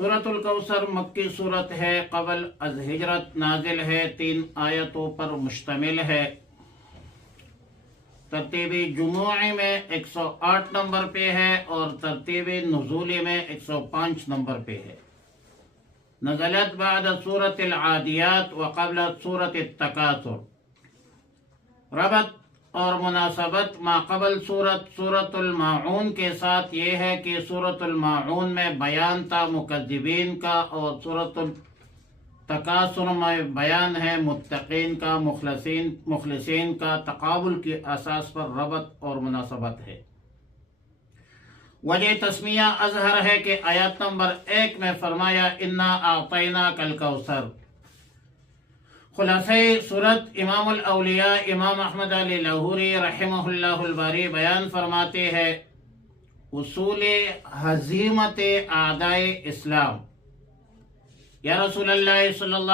سورۃ الکوثر مکی صورت ہے، قبل از ہجرت نازل ہے، 3 آیتوں پر مشتمل ہے۔ ترتیبی جموعی میں 108 نمبر پہ ہے اور ترتیبی نزولی میں 105 نمبر پہ ہے۔ نزلت بعد سورۃ العادیات وقبل سورۃ التکاثر۔ ربط اور مناسبت ماقبل سورۃ الماعون کے ساتھ یہ ہے کہ سورۃ الماعون میں بیان تھا مکذبین کا، اور سورۃ التکاثر میں بیان ہے متقین کا، مخلصین کا۔ تقابل کی اساس پر ربط اور مناسبت ہے۔ وجہ تسمیہ اظہر ہے کہ آیت نمبر 1 میں فرمایا انا اعطیناک الکوثر۔ خلاصہ صورت امام الاولیاء امام احمد علی لاہوری رحمہ اللہ الباری بیان فرماتے ہیں، اصول ہزیمت اعداء اسلام۔ یا رسول اللہ صلی اللہ